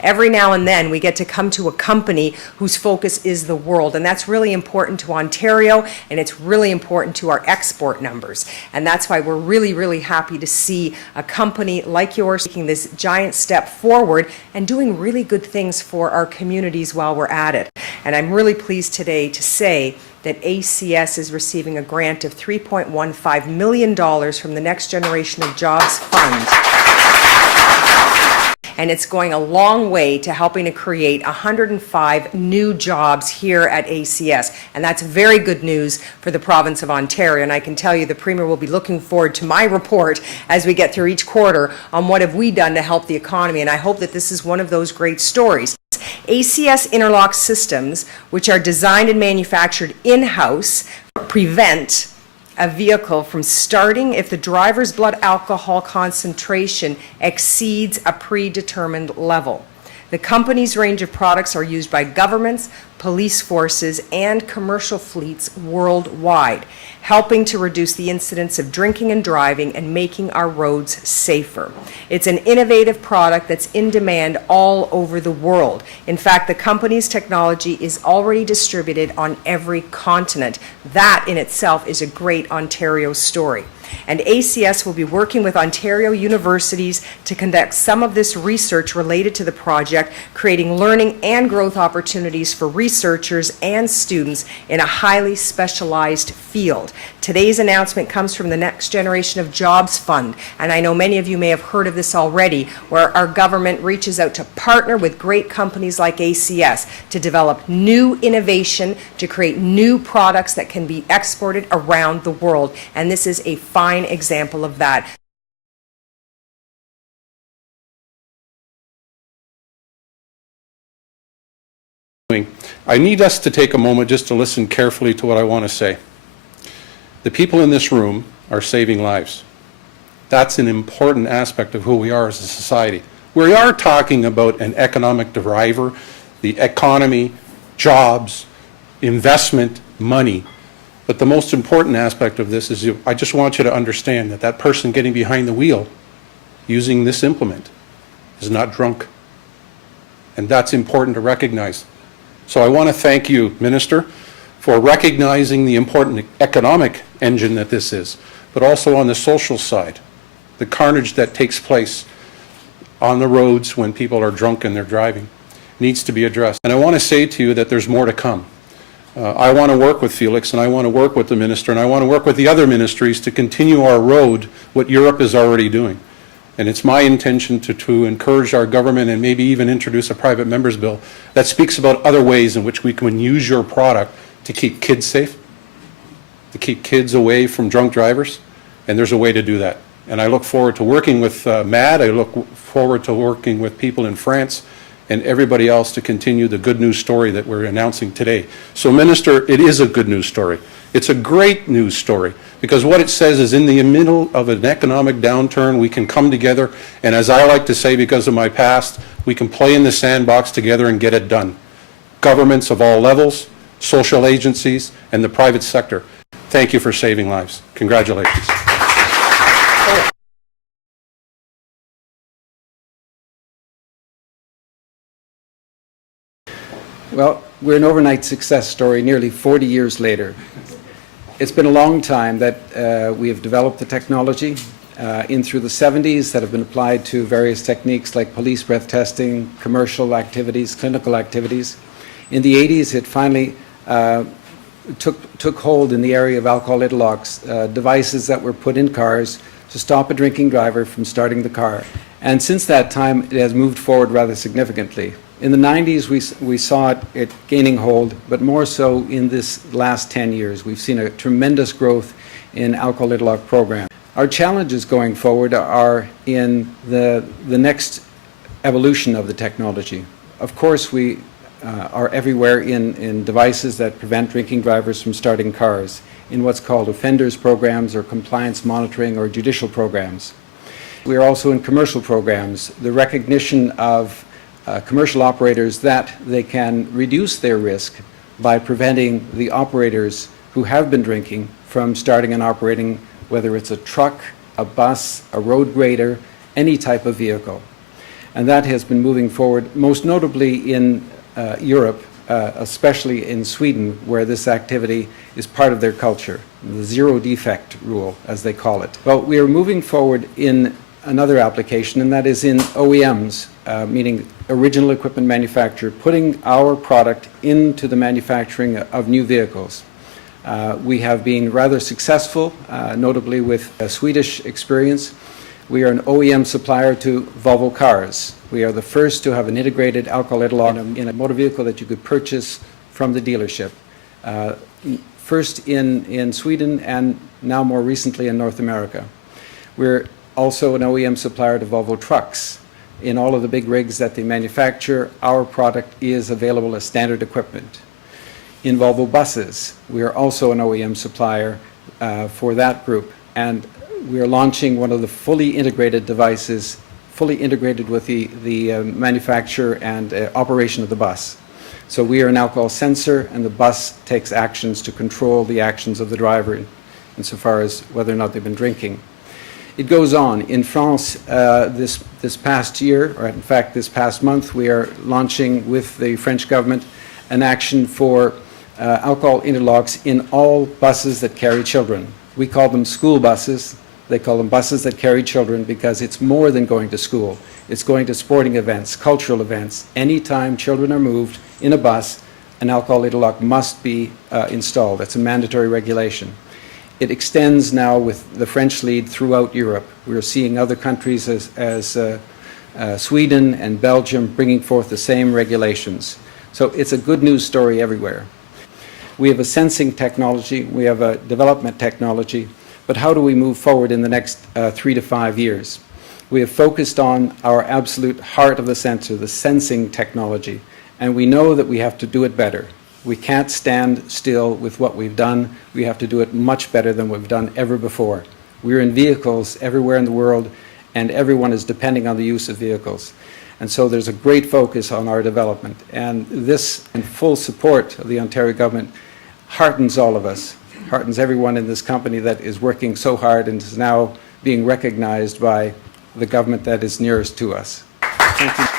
Every now and then we get to come to a company whose focus is the world, and that's really important to Ontario, and it's really important to our export numbers. And that's why we're really, really happy to see a company like yours taking this giant step forward and doing really good things for our communities while we're at it. And I'm really pleased today to say that ACS is receiving a grant of $3.15 million from the Next Generation of Jobs Fund. And it's going a long way to helping to create 105 new jobs here at ACS. And that's very good news for the province of Ontario. And I can tell you the Premier will be looking forward to my report as we get through each quarter on what have we done to help the economy. And I hope that this is one of those great stories. ACS interlock systems, which are designed and manufactured in-house, prevent a vehicle from starting if the driver's blood alcohol concentration exceeds a predetermined level. The company's range of products are used by governments, police forces, and commercial fleets worldwide, helping to reduce the incidence of drinking and driving and making our roads safer. It's an innovative product that's in demand all over the world. In fact, the company's technology is already distributed on every continent. That in itself is a great Ontario story. And ACS will be working with Ontario universities to conduct some of this research related to the project, creating learning and growth opportunities for researchers and students in a highly specialized field. Today's announcement comes from the Next Generation of Jobs Fund, and I know many of you may have heard of this already, where our government reaches out to partner with great companies like ACS to develop new innovation, to create new products that can be exported around the world. And this is a fine example of that. I need us to take a moment just to listen carefully to what I want to say. The people in this room are saving lives. That's an important aspect of who we are as a society. We are talking about an economic driver, the economy, jobs, investment, money. But the most important aspect of this is I just want you to understand that that person getting behind the wheel using this implement is not drunk. And that's important to recognize. So I want to thank you, Minister, for recognizing the important economic engine that this is, but also on the social side, the carnage that takes place on the roads when people are drunk and they're driving needs to be addressed. And I want to say to you that there's more to come. I want to work with Felix, and I want to work with the minister, and I want to work with the other ministries to continue our road, what Europe is already doing. And it's my intention to encourage our government and maybe even introduce a private member's bill that speaks about other ways in which we can use your product to keep kids safe, to keep kids away from drunk drivers, and there's a way to do that. And I look forward to working with MAD, I look forward to working with people in France and everybody else to continue the good news story that we're announcing today. So, Minister, it is a good news story. It's a great news story because what it says is in the middle of an economic downturn, we can come together, and as I like to say because of my past, we can play in the sandbox together and get it done. Governments of all levels, social agencies, and the private sector. Thank you for saving lives. Congratulations. Well, we're an overnight success story nearly 40 years later. It's been a long time that we have developed the technology in through the 70s that have been applied to various techniques like police breath testing, commercial activities, clinical activities. In the 80s, it finally took hold in the area of alcohol interlocks, devices that were put in cars to stop a drinking driver from starting the car. And since that time, it has moved forward rather significantly. In the 90s, we saw it gaining hold, but more so in this last 10 years. We've seen a tremendous growth in alcohol interlock program. Our challenges going forward are in the next evolution of the technology. Of course, we are everywhere in devices that prevent drinking drivers from starting cars, in what's called offenders programs or compliance monitoring or judicial programs. We are also in commercial programs, the recognition of commercial operators that they can reduce their risk by preventing the operators who have been drinking from starting and operating, whether it's a truck, a bus, a road grader, any type of vehicle. And that has been moving forward, most notably in Europe, especially in Sweden, where this activity is part of their culture, the zero defect rule, as they call it. Well, we are moving forward in another application, and that is in OEMs, meaning original equipment manufacturer, putting our product into the manufacturing of new vehicles. We have been rather successful, notably with a Swedish experience. We are an OEM supplier to Volvo cars. We are the first to have an integrated alcohol interlock in a motor vehicle that you could purchase from the dealership. First in Sweden and now more recently in North America. We're also an OEM supplier to Volvo trucks. In all of the big rigs that they manufacture, our product is available as standard equipment. In Volvo buses, we are also an OEM supplier for that group, and we are launching one of the fully integrated devices, fully integrated with the manufacture and operation of the bus. So we are an alcohol sensor, and the bus takes actions to control the actions of the driver insofar as whether or not they've been drinking. It goes on. In France, this past year, or in fact this past month, we are launching with the French government an action for alcohol interlocks in all buses that carry children. We call them school buses. They call them buses that carry children because it's more than going to school. It's going to sporting events, cultural events. Anytime children are moved in a bus, an alcohol interlock must be installed. That's a mandatory regulation. It extends now with the French lead throughout Europe. We're seeing other countries as Sweden and Belgium bringing forth the same regulations. So it's a good news story everywhere. We have a sensing technology, we have a development technology, but how do we move forward in the next 3 to 5 years? We have focused on our absolute heart of the sensor, the sensing technology, and we know that we have to do it better. We can't stand still with what we've done. We have to do it much better than we've done ever before. We're in vehicles everywhere in the world, and everyone is depending on the use of vehicles. And so there's a great focus on our development. And this, in full support of the Ontario government, heartens all of us, heartens everyone in this company that is working so hard and is now being recognized by the government that is nearest to us. Thank you.